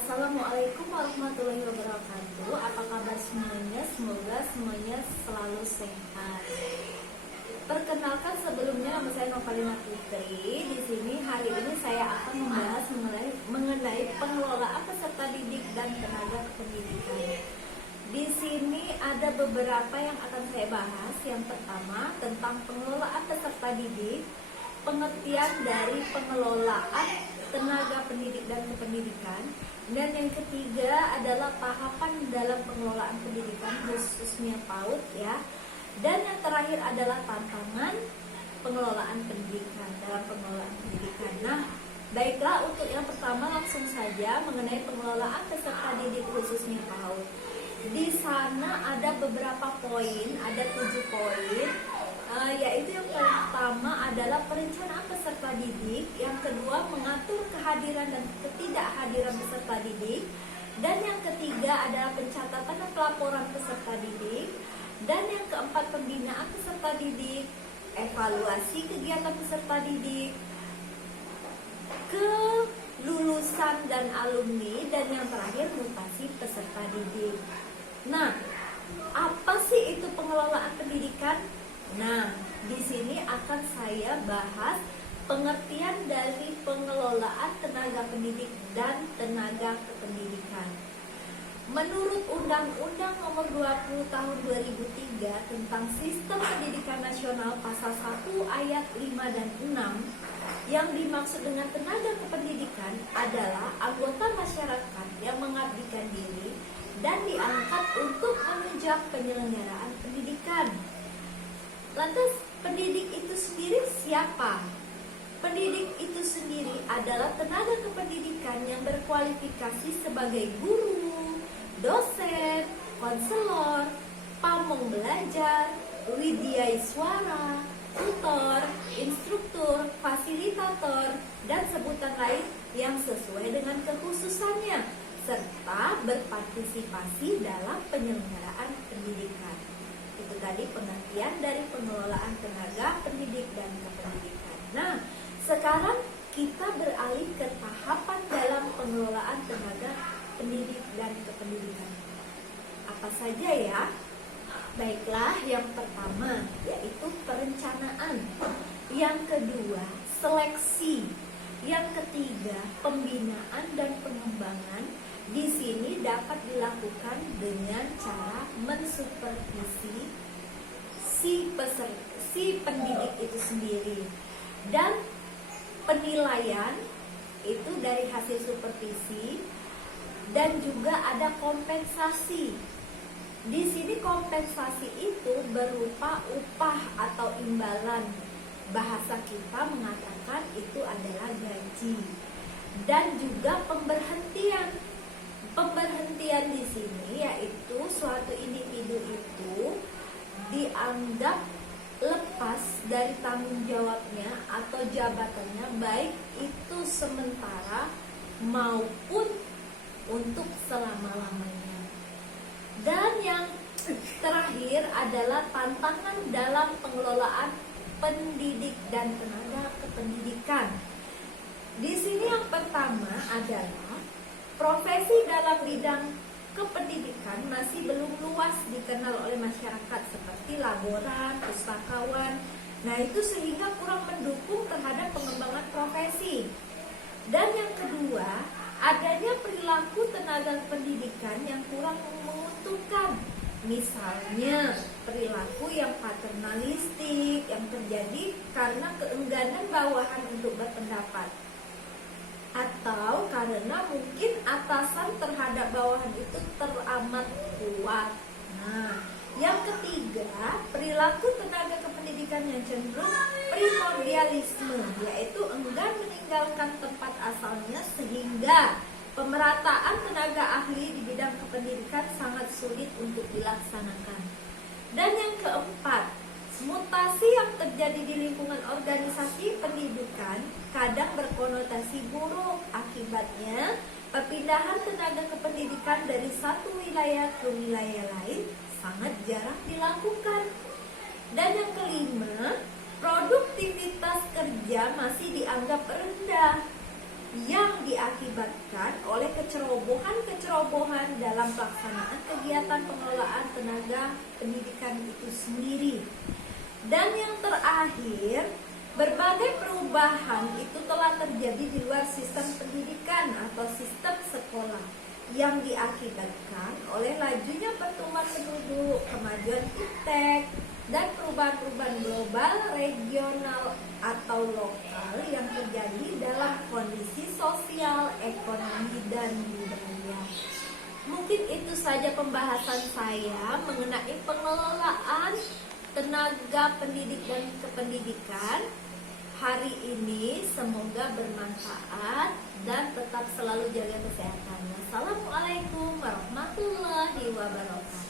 Assalamualaikum warahmatullahi wabarakatuh. Apa kabar semuanya? Semoga semuanya selalu sehat. Perkenalkan sebelumnya, nama saya Novalina Putri. Di sini hari ini saya akan membahas mengenai pengelolaan peserta didik dan tenaga kependidikan. Di sini ada beberapa yang akan saya bahas. Yang pertama tentang pengelolaan peserta didik, pengertian dari pengelolaan tenaga pendidik dan kependidikan, dan yang ketiga adalah tahapan dalam pengelolaan pendidikan khususnya PAUD ya. Dan yang terakhir adalah tantangan pengelolaan pendidikan dalam pengelolaan pendidikan. Nah, baiklah, untuk yang pertama langsung saja mengenai pengelolaan peserta didik khususnya PAUD. Di sana ada beberapa poin, ada 7 poin. Yaitu yang pertama adalah perencanaan peserta didik, yang kedua mengatur kehadiran dan ketidakhadiran peserta didik, dan yang ketiga adalah pencatatan dan pelaporan peserta didik, dan yang keempat pembinaan peserta didik, evaluasi kegiatan peserta didik, kelulusan dan alumni, dan yang terakhir mutasi peserta didik. Nah, apa sih itu pengelolaan pendidikan? Nah, di sini akan saya bahas pengertian dari pengelolaan tenaga pendidik dan tenaga kependidikan. Menurut Undang-Undang Nomor 20 Tahun 2003 tentang Sistem Pendidikan Nasional Pasal 1 Ayat 5 dan 6, yang dimaksud dengan tenaga kependidikan adalah anggota masyarakat yang mengabdikan diri dan diangkat untuk menunjang penyelenggaraan pendidikan. Lantas, pendidik itu sendiri siapa? Pendidik itu sendiri adalah tenaga kependidikan yang berkualifikasi sebagai guru, dosen, konselor, pamong belajar, widyaswara, tutor, instruktur, fasilitator, dan sebutan lain yang sesuai dengan kekhususannya, serta berpartisipasi dalam penyelenggaraan pendidikan. Itu tadi pengertian dari pengelolaan tenaga pendidik dan kependidikan. Nah, sekarang kita beralih ke tahapan dalam pengelolaan tenaga pendidik dan kependidikan. Apa saja ya? Baiklah, yang pertama yaitu perencanaan, yang kedua seleksi, yang ketiga pembinaan dan pengembangan. Di sini dapat dilakukan dengan cara mensupervisi si pendidik itu sendiri, dan penilaian itu dari hasil supervisi, dan juga ada kompensasi. Di sini kompensasi itu berupa upah atau imbalan. Bahasa kita mengatakan itu adalah gaji. Dan juga pemberhentian. Pemberhentian di sini yaitu suatu individu itu dianggap lepas dari tanggung jawabnya atau jabatannya, baik itu sementara maupun untuk selama-lamanya. Dan yang terakhir adalah tantangan dalam pengelolaan pendidik dan tenaga kependidikan. Di sini yang pertama adalah profesi dalam bidang kependidikan masih belum luas dikenal oleh masyarakat, seperti laboran, pustakawan. Nah, itu sehingga kurang mendukung terhadap pengembangan profesi. Dan yang kedua, adanya perilaku tenaga pendidikan yang kurang menguntungkan. Misalnya, perilaku yang paternalistik yang terjadi karena keengganan bawahan untuk berpendapat, atau karena mungkin atasan terhadap bawahan itu teramat kuat. Nah, yang ketiga, perilaku tenaga kependidikan yang cenderung primordialisme, yaitu enggan meninggalkan tempat asalnya, sehingga pemerataan tenaga ahli di bidang kependidikan sangat sulit untuk dilaksanakan. Dan yang keempat, mutasi yang terjadi di lingkungan organisasi pendidikan kadang berkonotasi buruk. Akibatnya, perpindahan tenaga kependidikan dari satu wilayah ke wilayah lain sangat jarang dilakukan. Dan yang kelima, produktivitas kerja masih dianggap rendah. yang diakibatkan oleh kecerobohan dalam pelaksanaan kegiatan pengelolaan tenaga pendidikan itu sendiri. Dan yang terakhir, berbagai perubahan itu telah terjadi di luar sistem pendidikan atau sistem sekolah yang diakibatkan oleh lajunya pertumbuhan penduduk, kemajuan iptek, dan perubahan-perubahan global, regional, atau lokal yang terjadi dalam kondisi sosial, ekonomi, dan budaya. Mungkin itu saja pembahasan saya mengenai pengelolaan tenaga pendidik dan kependidikan hari ini. Semoga bermanfaat dan tetap selalu jaga kesehatan. Wassalamualaikum warahmatullahi wabarakatuh.